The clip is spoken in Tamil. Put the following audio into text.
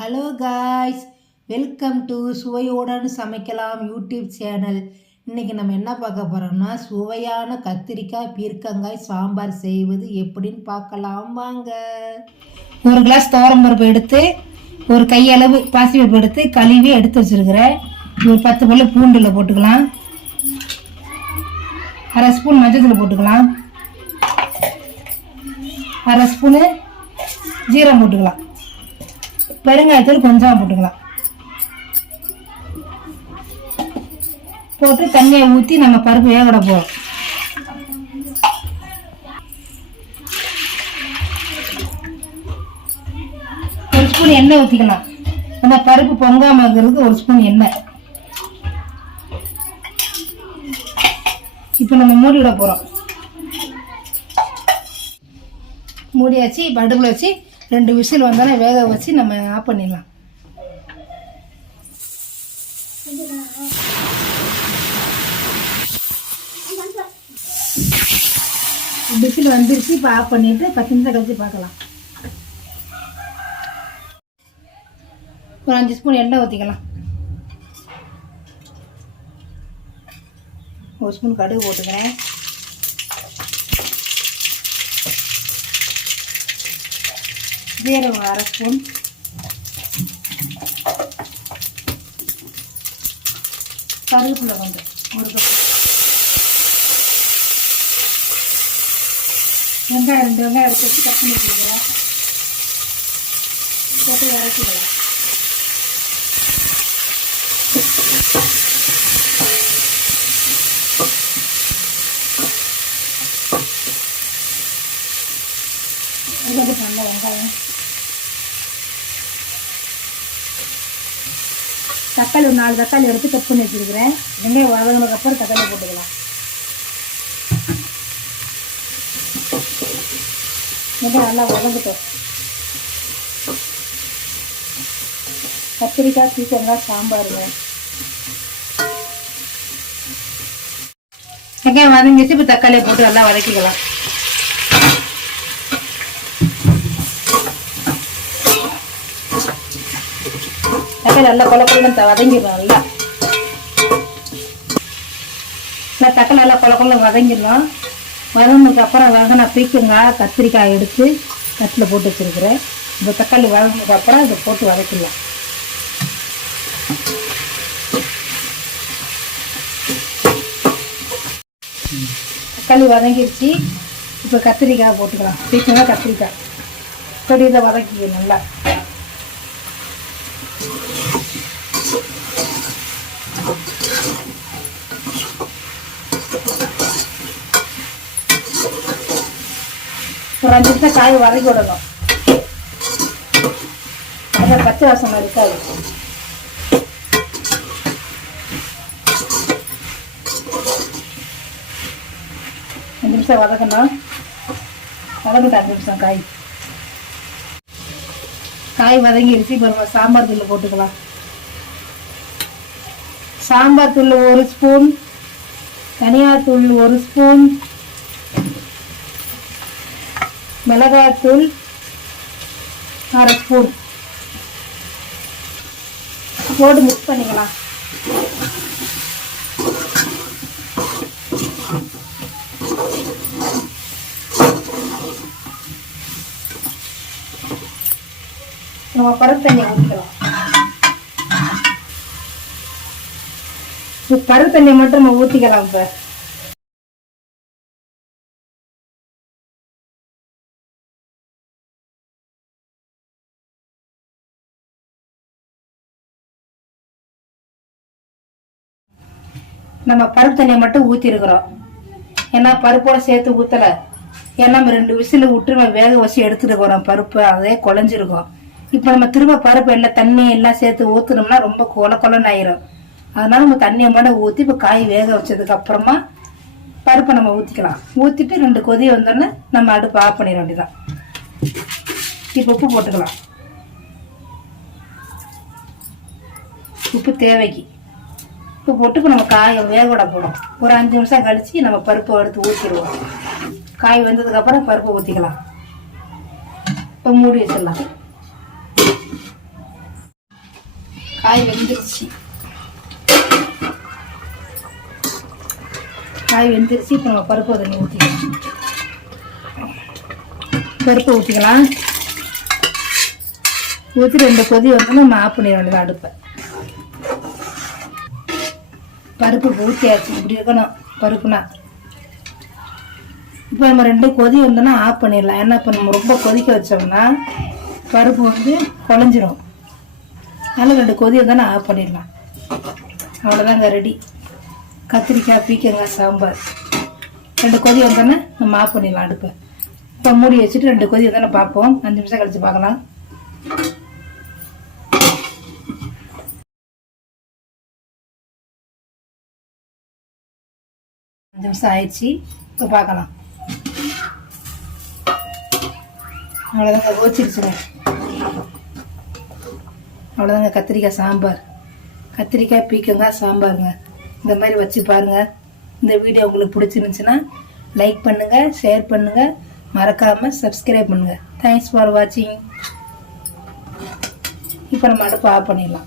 ஹலோ காய்ஸ், வெல்கம் டு சுவையோடு சமைக்கலாம் யூடியூப் சேனல். இன்றைக்கி நம்ம என்ன பார்க்க போகிறோம்னா சுவையான கத்திரிக்காய் பீர்க்கங்காய் சாம்பார் செய்வது எப்படின்னு பார்க்கலாம் வாங்க. ஒரு கிளாஸ் துவரம்பருப்பு எடுத்து ஒரு கையளவு பாசிப்பருப்பு எடுத்து கழுவி எடுத்து வச்சுருக்கிறேன். ஒரு 10 பல்லு பூண்டில் போட்டுக்கலாம். அரை ஸ்பூன் மஞ்சள் போட்டுக்கலாம். அரை ஸ்பூனு ஜீரம் போட்டுக்கலாம். பெருங்காயத்தூள் கொஞ்சம் போட்டுக்கலாம். போட்டு தண்ணியை ஊற்றி நம்ம பருப்பு வேக விட போகிறோம். ஒரு ஸ்பூன் எண்ணெய் ஊற்றிக்கலாம். நம்ம பருப்பு பொங்காம இருக்கிறதுக்கு ஒரு ஸ்பூன் எண்ணெய். இப்போ நம்ம மூடி விட போகிறோம். மூடியாச்சு. இப்போ அடுப்பில் வச்சு 2 விசில் வந்தாலே வேக வச்சு நம்ம ஆஃப் பண்ணிடலாம். விசில் வந்துருச்சு. இப்போ ஆஃப் பண்ணிட்டு 10 நிமிஷம் கழிச்சு பார்க்கலாம். ஒரு 5 ஸ்பூன் எண்ணெய் ஊற்றிக்கலாம். ஒரு ஸ்பூன் கடுகு போட்டுக்கிறேன். ஜீரகம் அரை ஸ்பூன், கருவேப்பிலை கொஞ்சம் ஒரு கப், வெங்காயம் 2 வெங்காயம் வச்சு கட் பண்ணி வச்சுருக்கிறேன். போட்டு இறக்கிக்கலாம். நல்ல வெங்காயம், தக்காளி ஒரு 4 தக்காளி எடுத்து கட் பண்ணி வச்சுருக்கிறேன். வெங்காயம் வதங்கினதுக்கப்புறம் தக்காளி போட்டுக்கலாம். வெங்காயம் நல்லா வதங்கட்டும். கத்திரிக்காய் பீர்க்கங்காய் சாம்பாருங்க. வெங்காயம் வதங்கிச்சு. இப்போ தக்காளியை போட்டு நல்லா வதக்கிக்கலாம். நல்லா கொலக்குள்ள வதங்கிடணும். நல்லா தக்காளி நல்லா கொலக்குள்ள வதங்கிடணும். வதங்கினதுக்கு அப்புறம் வதங்கினா பீர்க்கங்காய் கத்திரிக்காய் எடுத்து கட்டில் போட்டு வச்சிருக்கிறேன். இந்த தக்காளி வதங்கினதுக்கு அப்புறம் இதை போட்டு வதக்கிடலாம். தக்காளி வதங்கிடுச்சு. இப்போ கத்திரிக்காய் போட்டுக்கலாம். பீர்க்கங்காய் கத்திரிக்காய் இப்படி இதை வதக்கிக்கணும் நல்லா. ஒரு 5 நிமிஷம் காய் வதக்கி விடணும். அதில் பச்சை வாசனை இருக்காது. அஞ்சு நிமிஷம் வதக்கணும். வதக்கிட்டு 5 நிமிஷம் காய் வதங்கிடுச்சு. இப்போ நம்ம சாம்பார் தூள் போட்டுக்கலாம். சாம்பார் தூள் 1 ஸ்பூன், தனியாத்தூள் 1 ஸ்பூன், மிளகாய்த்தூள் அரை ஸ்பூன் போட்டு மிக்ஸ் பண்ணிக்கலாம். நம்ம பருப்பு தண்ணி ஊற்றிக்கலாம். பருப்பு தண்ணியை மட்டும் நம்ம ஊற்றிக்கலாம். இப்போ நம்ம பருப்பு தண்ணியை மட்டும் ஊற்றிருக்கிறோம். ஏன்னா பருப்போடு சேர்த்து ஊற்றலை. ஏன்னா நம்ம 2 விசில் விட்டு நம்ம வேக வச்சு எடுத்துட்டு போகிறோம். பருப்பு அதே குழஞ்சிருக்கும். இப்போ நம்ம திரும்ப பருப்பு எல்லாம் தண்ணி எல்லாம் சேர்த்து ஊற்றுனோம்னா ரொம்ப கொலன்னு ஆயிரும். அதனால நம்ம தண்ணியை மட்டும் ஊற்றி இப்போ காய் வேக வச்சதுக்கு அப்புறமா பருப்பை நம்ம ஊற்றிக்கலாம். ஊற்றிட்டு 2 கொதி வந்தோடனே நம்ம அடுப்பு ஆஃப் பண்ணிட வேண்டியதான். இப்போ உப்பு போட்டுக்கலாம். உப்பு தேவைக்கு உப்பு போட்டு இப்போ நம்ம காயை வேக விட போகிறோம். ஒரு 5 நிமிஷம் கழித்து நம்ம பருப்பை எடுத்து ஊற்றிடுவோம். காய் வெந்ததுக்கப்புறம் பருப்பை ஊற்றிக்கலாம். இப்போ மூடி வச்சிடலாம். காய் வெந்துருச்சு. இப்போ நம்ம பருப்பு தண்ணி ஊற்றிக்கலாம். பருப்பு ஊற்றிக்கலாம். ஊற்றி 2 கொதி வந்து நம்ம ஆஃப் பண்ணிட வேண்டியது அடுப்பை. பருப்பு ஊற்றியாச்சு. இப்படி இருக்கணும் பருப்புனா. இப்போ நம்ம 2 கொதி வந்தோன்னா ஆஃப் பண்ணிடலாம். ஏன்னா இப்போ நம்ம ரொம்ப கொதிக்க வச்சோம்னா பருப்பு வந்து குழஞ்சிரும். அதனால் 2 கொதி வந்தோன்னா ஆஃப் பண்ணிடலாம். அவ்வளோதாங்க, ரெடி. கத்திரிக்காய் பீக்கங்காய் சாம்பார். 2 கொதி வந்தோன்னே நம்ம ஆஃப் பண்ணிடலாம் அடுப்பை. இப்போ மூடி வச்சுட்டு 2 கொதி வந்தோன்னே பார்ப்போம். 5 நிமிஷம் கழிச்சு பார்க்கலாம். 5 நிமிஷம் ஆயிடுச்சு. இப்போ பார்க்கலாம். அவ்வளோதாங்க, கோச்சிருச்சுங்க. அவ்வளோதாங்க, கத்திரிக்காய் சாம்பார். கத்திரிக்காய் பீக்கங்காய் சாம்பாருங்க. இந்த மாதிரி வச்சு பாருங்கள். இந்த வீடியோ உங்களுக்கு பிடிச்சிருந்துச்சுன்னா லைக் பண்ணுங்கள், ஷேர் பண்ணுங்கள், மறக்காமல் சப்ஸ்கிரைப் பண்ணுங்கள். தேங்க்ஸ் ஃபார் வாட்சிங். இப்போ நம்ம அடுப்பை ஆஃப் பண்ணிடலாம்.